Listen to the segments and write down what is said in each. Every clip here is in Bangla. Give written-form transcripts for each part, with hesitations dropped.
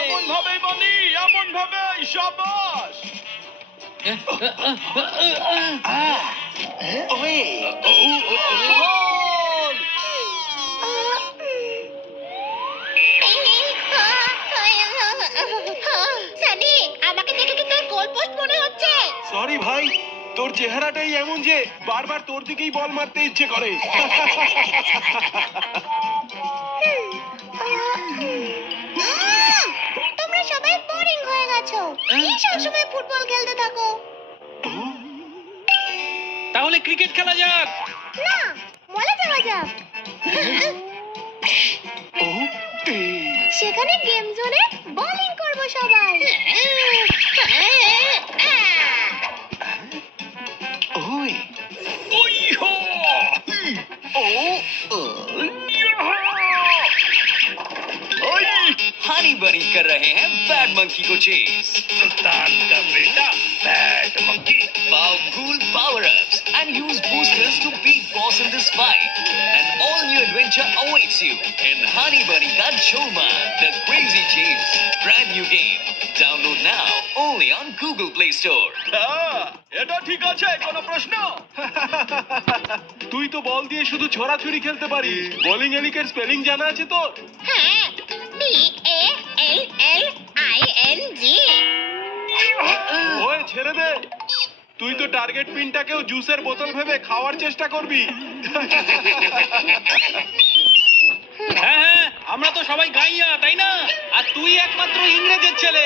এমন ভাবেই বানি, এমন ভাবেই, শাবাশ। গোল! সানি, আমাকে দেখে কি তোর গোল পোস্ট মনে হচ্ছে? সরি ভাই, তোর চেহারাটাই এমন যে বারবার তোর দিকেই বল মারতে ইচ্ছে করে। তোমরা সবাই বোরিং হয়ে গেছো। কি সবসময় ফুটবল খেলতে থাকো? তাহলে ক্রিকেট খেলা যাক। না, মলে যাওয়া যাক। সেখানে গেম জোনে বোলিং করব সবাই। हनी बनी कर रहे हैं बैड मंकी को चेस। सुल्तान का बेटा bad monkey. Powerful power-ups and use boosters to beat boss in this fight. An all-new adventure awaits you in Honey Bunny Ka Choma, the Crazy Chase. Brand new game. Download now only on Google Play Store. এটা ঠিক আছে, কোনো প্রশ্ন? তুই তো বল দিয়ে শুধু ছড়াছড়ি খেলতে পারিস। বোলিং এলিকের স্পেলিং জানা আছে তোর? হ্যাঁ, BALLING। ওই ছেড়ে দে, তুই তো টার্গেট পিনটাকেও জুসের বোতল ভেবে খাওয়ার চেষ্টা করবি। হ্যাঁ হ্যাঁ, আমরা তো সবাই গাইয়া, তাই না? আর তুই একমাত্র ইংরেজের ছেলে।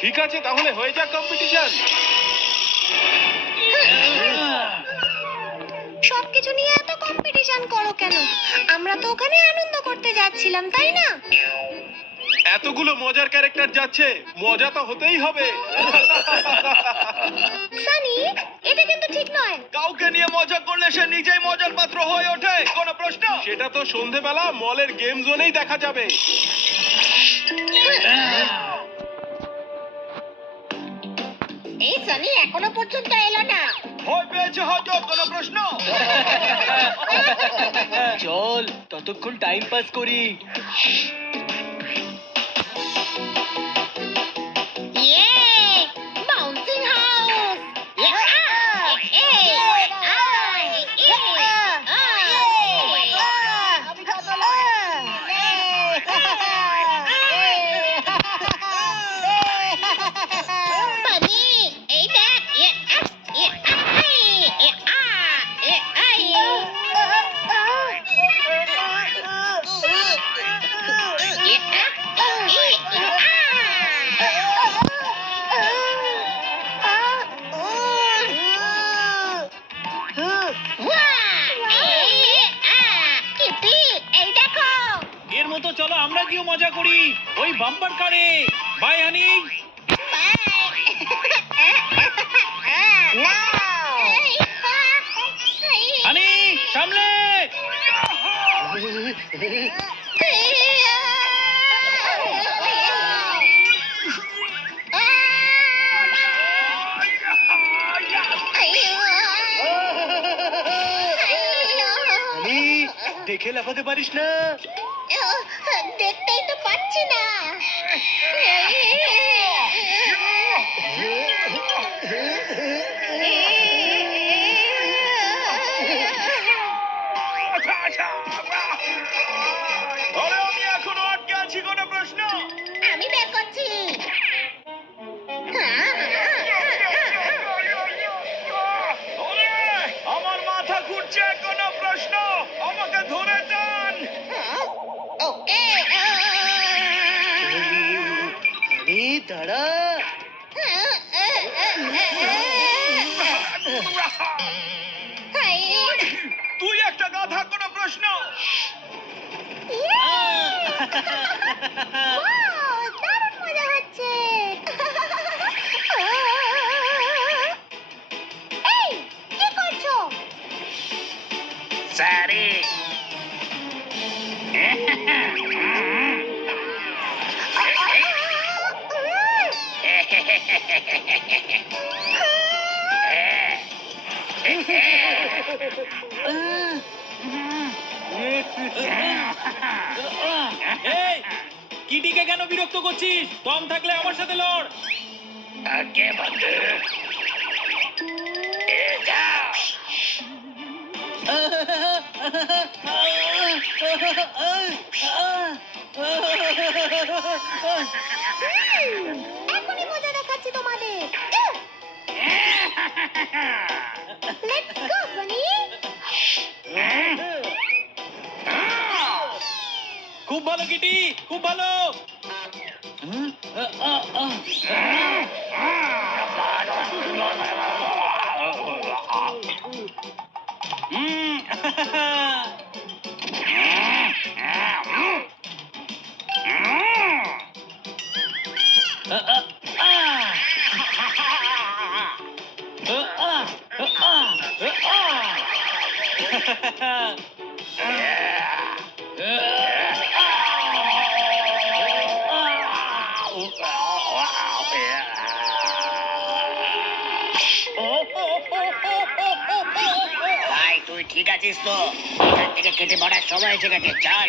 ঠিক আছে, তাহলে হয়ে যাক কম্পিটিশন। সবকিছু নিয়ে এত কম্পিটিশন করো কেন? আমরা তো ওখানে আনন্দ করতে যাচ্ছিলাম, তাই না? এতগুলো মজার ক্যারেক্টার যাচ্ছে, মজা তো হতেই হবে। সানি, এটা কিন্তু ঠিক নয়। কাউকে নিয়ে মজা করলে সে নিজেই মজার পাত্র হয়ে ওঠে, কোনো প্রশ্ন? সেটা তো সন্ধেবেলা মলের গেম জোনেই দেখা যাবে। এই সানি এখনো পর্যন্ত এলো না। ভয় পেয়েছে হয়তো, কোনো প্রশ্ন? চল ততক্ষণ টাইম পাস করি। ইয়ে! Bouncing house! বানি, এই দেখ! এর মতো চলো আমরা গিয়ে মজা করি ওই বাম্পার কারে। বাই হানি। হানি সামলে। দেখে লাফাতে পারিস না? দেখতেই তো পাচ্ছি না। আরে আমি এখনো আটকে আছি, কোনো প্রশ্ন? আমি বের করছি। আমার মাথা ঘুরছে, কোনো প্রশ্ন? আমাকে ধরে টান। ওকে। দাঁড়া। তুই একটা গাধা, কোনো প্রশ্ন? ওয়াও, দারুণ মজা হচ্ছে। এই, কি করছো? সরি। এই কিটিকে কেন বিরক্ত করছিস? দম থাকলে আমার সাথে লড়। ওকে বন্ধু, যাও। এখনই মজা দেখাচ্ছি তোমাদের। লেটস গো বানি। খুব ভালো কিটি, খুব ভালো। ভাই তুই ঠিক আছিস তো? এখান থেকে কেটে পড়ার সময় এসে গেছে, চল।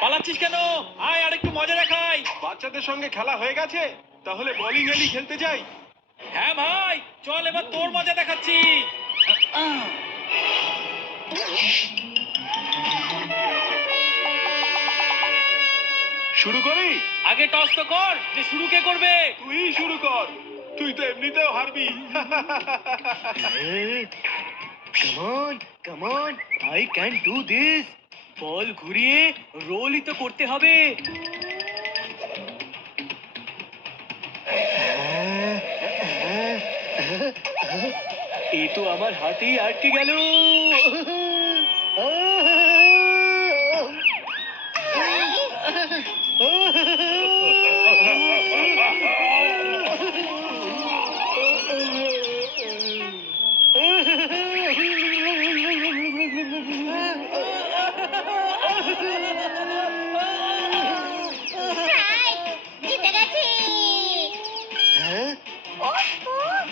পালাচ্ছিস কেন? আয় আর একটু মজা দেখাই। বাচ্চাদের সঙ্গে খেলা হয়ে গেছে, তাহলে বলিং এলি খেলতে যাই। হ্যাঁ ভাই, চল এবার তোর মজা দেখাচ্ছি। শুরু করি? আগে টস তো কর, যে শুরু কে করবে। তুই শুরু কর, তুই তো এমনিতেও হারবি। Come on, I can do this. বল ঘুরিয়ে রোলই তো করতে হবে। এই তো আমার হাতেই আটকে গেল। জিতে গেছি।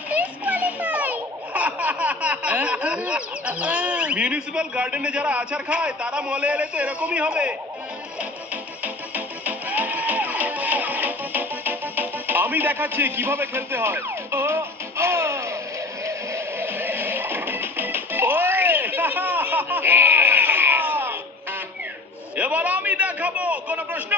ডিসকোয়ালিফাই। মিউনিসিপ্যাল গার্ডেনে যারা আচার খায় তারা মলে এলে তো এরকমই হবে। আমি দেখাচ্ছি কিভাবে খেলতে হয়। ও, ও। ওই! এবার আমি দেখাবো, কোনো প্রশ্ন?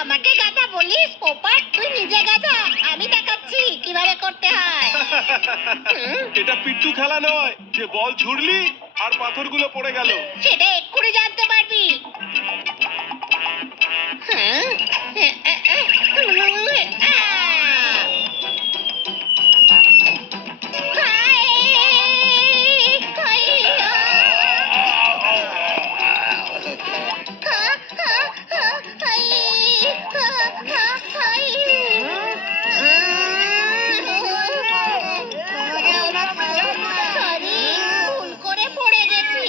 আমাকে গাধা বলিস পোপাট? তুই নিজে গাধা, আমি দেখাচ্ছি কিভাবে করতে হয়। এটা পিট্টু খেলা নয় যে বল ছুড়লি আর পাথরগুলো পড়ে গেল। সেটা এক্ষুনি জানতে পারবি। ভুল করে পড়ে গেছি।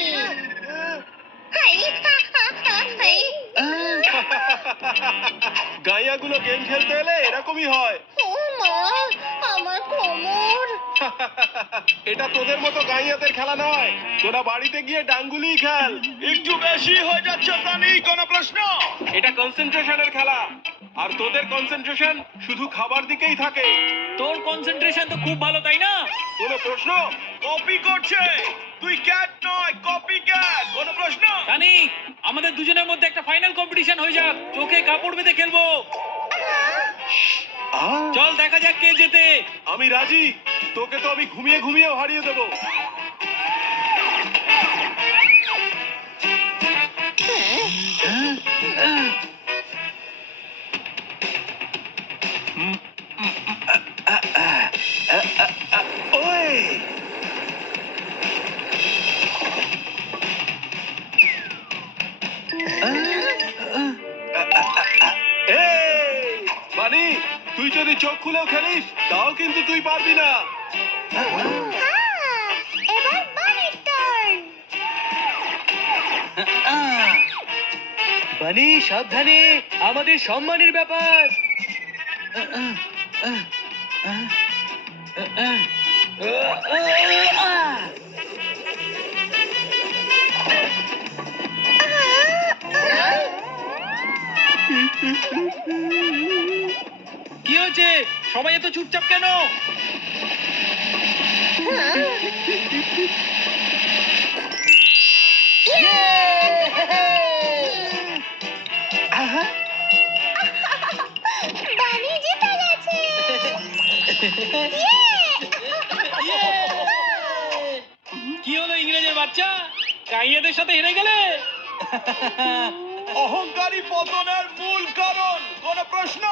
গাইয়াগুলো গেম খেলতে এলে এরকমই হয়। ও মা, আমার কোমর। এটা তোদের মতো গাইয়াদের খেলা নয়, তোরা বাড়িতে গিয়ে ডাঙ্গুলি খেল। একটু বেশি হয়ে যাচ্ছে জানি, কোনো প্রশ্ন? এটা কনসেন্ট্রেশনের খেলা, আর তোদের কনসেন্ট্রেশন শুধু খাবার দিকেই থাকে। তোর কনসেন্ট্রেশন তো খুব ভালো, তাই না? কোনো প্রশ্ন? কপি করছে। তুই ক্যাট নয়, কপি ক্যাট। কোনো প্রশ্ন? জানি, আমাদের দুজনের মধ্যে একটা ফাইনাল কম্পিটিশন হয়ে যাক, চোখে কাপড় বেঁধে খেলবো। চল দেখা যাক কে জেতে। আমি রাজি, তোকে তো আমি ঘুমিয়ে ঘুমিয়েও হারিয়ে দেবো। ওই এই, বানি, তুই যদি চোখ খুলেও খেলিস তাও কিন্তু তুই পারবি না। এবার বানির টার্ন। বানি সাবধানে, আমাদের সম্মানের ব্যাপার। কি হয়েছে? সবাই এত চুপচাপ কেন? বানি জিতে গেছে। কি হলো ইংরেজের বাচ্চা, গাইয়াদের সাথে হেরে গেলে? অহংকারী পতনের মূল কারণ, কোন প্রশ্ন?